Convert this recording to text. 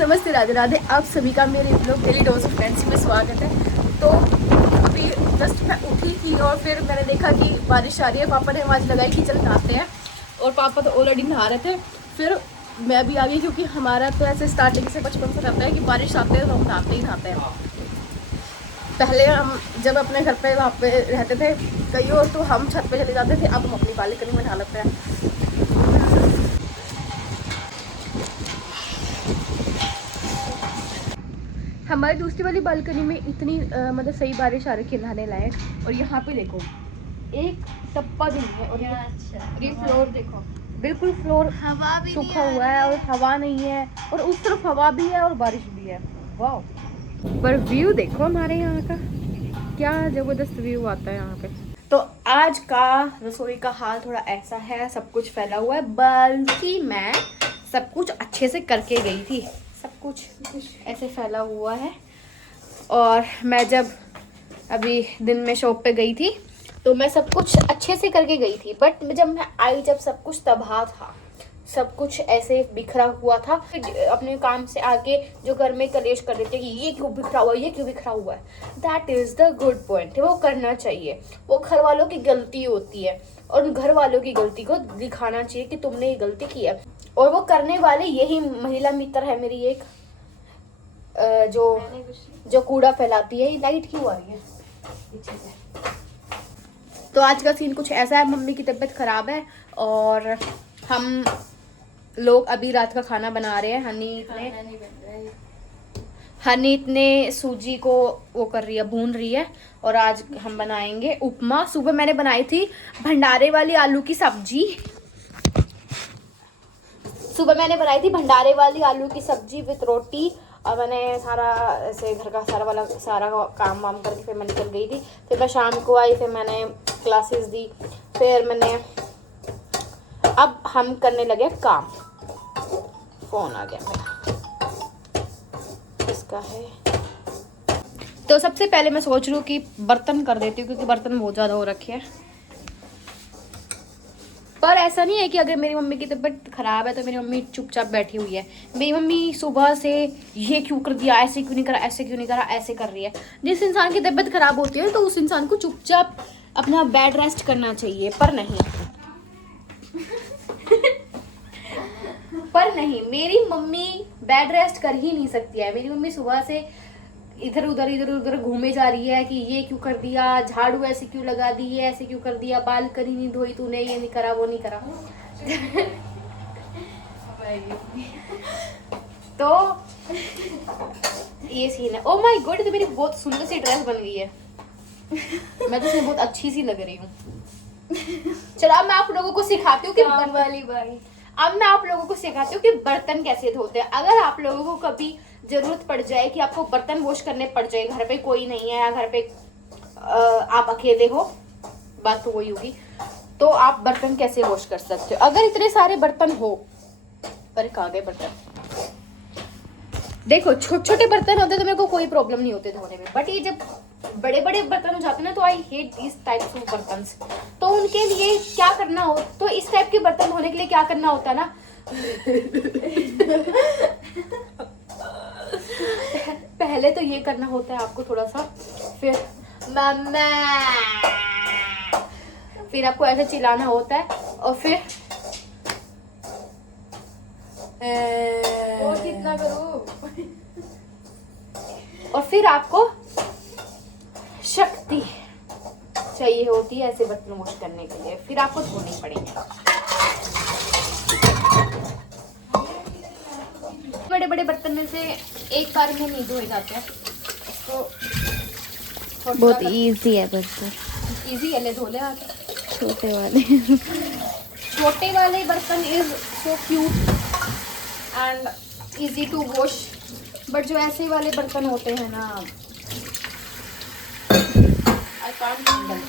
नमस्ते, राधे राधे। आप सभी का मेरे blog daily dose of fancy में स्वागत है। तो अभी जस्ट मैं उठी थी और फिर मैंने देखा कि बारिश आ रही है। पापा ने आवाज़ लगाई कि चल नहाते हैं, और पापा तो ऑलरेडी नहा रहे थे। फिर मैं भी आ गई, क्योंकि हमारा तो ऐसे स्टार्टिंग से बचपन से रहता है कि बारिश आते हैं तो हम नहाते ही नहाते हैं। पहले हम जब अपने घर पे वहाँ पे रहते थे कहीं और, तो हम छत पे चले जाते थे। अब हम अपनी बालकनी में नहा लेते हैं। हमारी दूसरी वाली बालकनी में इतनी मतलब सही बारिश आ रही है नहाने लायक। और यहाँ पे देखो एक टप्पा भी नहीं है, और ये फ्लोर देखो, बिल्कुल फ्लोर हवा भी सूखा हुआ है और हवा नहीं है, और उस तरफ हवा भी है और बारिश भी है। वाह, पर व्यू देखो हमारे यहाँ का, क्या जबरदस्त व्यू आता है यहाँ पे। तो आज का रसोई का हाल थोड़ा ऐसा है, सब कुछ फैला हुआ है, बल्कि मैं सब कुछ अच्छे से करके गई थी। सब कुछ ऐसे फैला हुआ है। और मैं जब अभी दिन में शॉप पे गई थी तो मैं सब कुछ अच्छे से करके गई थी, बट जब मैं आई जब सब कुछ तबाह था, सब कुछ ऐसे बिखरा हुआ था। अपने काम से आके जो घर में कलेश कर देते कि ये क्यों बिखरा हुआ है, ये क्यों बिखरा हुआ है। That is the good point, वो करना चाहिए। वो घर वालों की गलती होती है, और घर वालों की गलती को दिखाना चाहिए कि तुमने ये गलती की है। और वो करने वाले यही महिला मित्र है मेरी एक, जो कूड़ा फैलाती है। ये लाइट क्यों आ रही है? तो आज का सीन कुछ ऐसा है, मम्मी की तबीयत खराब है और हम लोग अभी रात का खाना बना रहे हैं। हनीत ने सूजी को वो कर रही है, भून रही है। और आज हम बनाएंगे उपमा। सुबह मैंने बनाई थी भंडारे वाली आलू की सब्जी। की सब्जी विद रोटी। और मैंने सारा ऐसे घर का सारा काम वाम करके फिर मैं निकल गई थी। फिर मैं शाम को आई, फिर मैंने क्लासेस दी, फिर मैंने अब हम करने लगे काम। फोन आ गया मेरा, इसका है। तो सबसे पहले मैं सोच रही हूँ कि बर्तन कर देती हूँ, क्योंकि बर्तन बहुत ज़्यादा हो रखे हैं। पर ऐसा नहीं है कि अगर मेरी मम्मी की तबीयत खराब है तो मेरी मम्मी चुपचाप बैठी हुई है। मेरी मम्मी सुबह से ये क्यों कर दिया, ऐसे क्यों नहीं करा, ऐसे क्यों नहीं करा, ऐसे कर रही है। जिस इंसान की तबीयत खराब होती है तो उस इंसान को चुपचाप अपना बेड रेस्ट करना चाहिए, पर नहीं मेरी मम्मी बेड रेस्ट कर ही नहीं सकती है। मेरी मम्मी सुबह से इधर उधर घूमे जा रही है कि ये क्यों कर दिया, झाड़ू ऐसे क्यों लगा दी है, ऐसे क्यों कर दिया, बालकनी नहीं धोई तूने, ये नहीं करा, वो नहीं करा। तो ये सीन है। ओह माय गॉड, तो मेरी बहुत सुंदर सी ड्रेस बन गई है। मैं तो इसमें बहुत अच्छी सी लग रही हूँ। चलो अब मैं आप लोगों को सिखाती हूँ कि बर्तन कैसे धोते हैं। अगर आप लोगों को कभी जरूरत पड़ जाए कि आपको बर्तन वॉश करने पड़ जाए, घर पे कोई नहीं है या घर पे आप अकेले हो, बात तो वही होगी, तो आप बर्तन कैसे वॉश कर सकते हो। अगर इतने सारे बर्तन हो, पर कहाँ गए बर्तन, देखो छोटे छोटे बर्तन होते तो मेरे को कोई प्रॉब्लम नहीं होते धोने में, बट ये जब बड़े बड़े बर्तन हो जाते ना, तो I hate this types of बर्तन। तो उनके लिए क्या करना हो, तो इस टाइप के बर्तन धोने के लिए क्या करना होता है ना, पहले तो ये करना होता है आपको थोड़ा सा, फिर आपको ऐसे चिल्लाना होता है, और फिर और कितना करूं, और फिर आपको शक्ति चाहिए होती है ऐसे बर्तन वॉश करने के लिए, फिर आपको धोने पड़ेंगे। बड़े बड़े बर्तन में से एक बार में नहीं धोए जाते हैं, तो बहुत इजी है बर्तन। इजी है, ले धो ले आके। छोटे वाले बर्तन is so cute and easy to wash, but जो ऐसे वाले बर्तन होते हैं ना, आई कांट हैंडल।